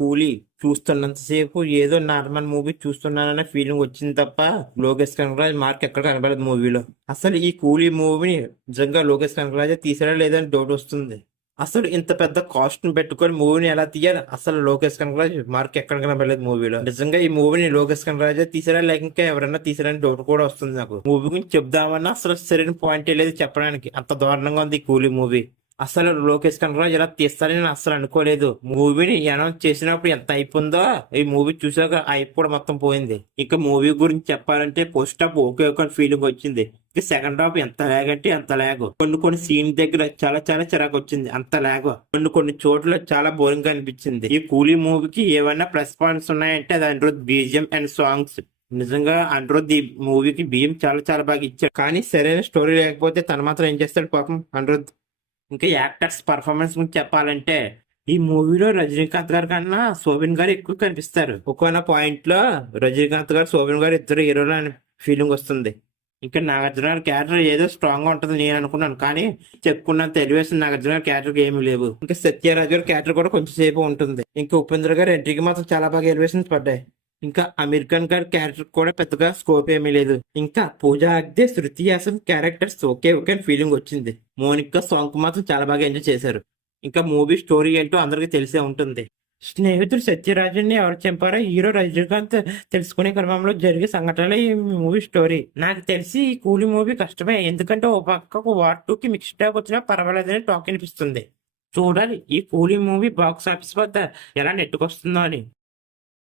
కూలీ చూస్తున్నంతసేపు ఏదో normal movie చూస్తున్నానన్న feeling వచ్చింది తప్ప లోకేష్ కనగరాజ్ మార్క్ ఎక్కడ కనబడదు మూవీలో. అసలు ఈ కూలీ మూవీని నిజంగా లోకేష్ కనగరాజే తీసాడా లేదని డౌట్ వస్తుంది. అసలు ఇంత పెద్ద కాస్ట్ ని పెట్టుకొని మూవీని ఎలా తీయాలి? అసలు లోకేష్ కనగరాజ్ మార్క్ ఎక్కడ కనబడలేదు మూవీలో. నిజంగా ఈ మూవీని లోకేష్ కనగరాజే తీసారా లేక ఇంకా ఎవరైనా తీసారని డౌట్ కూడా వస్తుంది నాకు. మూవీ గురించి చెప్దామన్నా అసలు సరైన పాయింట్ లేదు చెప్పడానికి. అంత దారుణంగా ఉంది ఈ కూలీ మూవీ. అసలు లోకేష్ కనగరాజ్ ఇలా తీస్తారని నేను అసలు అనుకోలేదు. మూవీని అనౌన్స్ చేసినప్పుడు ఎంత అయిపోయిందో ఈ మూవీ చూసాక హైప్ కూడా మొత్తం పోయింది. ఇక మూవీ గురించి చెప్పాలంటే ఫస్ట్ హాఫ్ ఓకే ఒక ఫీలింగ్ వచ్చింది. ఇక సెకండ్ హాఫ్ ఎంత లాగ్ అంటే ఎంత లాగ్. కొన్ని సీన్ దగ్గర చాలా చాలా చిరాకు వచ్చింది, అంత లాగ్. కొన్ని చోట్ల చాలా బోరింగ్ గా అనిపించింది. ఈ కూలీ మూవీకి ఏమైనా ప్లస్ పాయింట్స్ ఉన్నాయంటే అది అనిరుద్ బీజిఎం అండ్ సాంగ్స్. నిజంగా అనిరుద్ ఈ మూవీకి బియ్యం చాలా చాలా బాగా ఇచ్చాడు. కానీ సరైన స్టోరీ లేకపోతే తను మాత్రం ఏం చేస్తాడు పాపం అనిరుద్. ఇంకా యాక్టర్స్ పర్ఫార్మెన్స్ గురించి చెప్పాలంటే ఈ మూవీలో రజనీకాంత్ గారి కన్నా శోభన్ గారు ఎక్కువ కనిపిస్తారు. ఒక్కొక్క పాయింట్ లో రజనీకాంత్ గారు శోభన్ గారు ఇద్దరు హీరోలు అనే ఫీలింగ్ వస్తుంది. ఇంకా నాగార్జున గారి క్యారెక్టర్ ఏదో స్ట్రాంగ్ గా ఉంటుంది నేను అనుకున్నాను, కానీ చెప్పుకున్నంత ఎలివేషన్ నాగార్జున గారి క్యారెక్టర్ ఏమి లేవు. ఇంకా సత్యరాజ్ గారి క్యారెక్టర్ కూడా కొంచెం సేపు ఉంటుంది. ఇంకా ఉపేంద్ర గారి ఎంట్రీకి మాత్రం చాలా బాగా ఎలివేషన్స్ పడ్డాయి. ఇంకా అమీర్ ఖాన్ గారి క్యారెక్టర్ కూడా పెద్దగా స్కోప్ ఏమీ లేదు. ఇంకా Pooja Hegde, Shruti Haasan characters okay feeling వచ్చింది. మోనికా సాంగ్ మాత్రం చాలా బాగా ఎంజాయ్ చేశారు. ఇంకా మూవీ స్టోరీ ఏంటో అందరికీ తెలిసే ఉంటుంది. స్నేహితుడు సత్యరాజుని ఎవరు చంపారో హీరో రజనీకాంత్ తెలుసుకునే క్రమంలో జరిగే సంఘటనలే ఈ మూవీ స్టోరీ. నాకు తెలిసి ఈ కూలీ మూవీ కష్టమే, ఎందుకంటే ఓ పక్కకు వార్ 2కి మిక్స్ టాక్ వచ్చినా పర్వాలేదని టాక్ అనిపిస్తుంది. చూడాలి ఈ కూలీ మూవీ బాక్స్ ఆఫీస్ వద్ద ఎలా నెట్టుకొస్తుందో అని.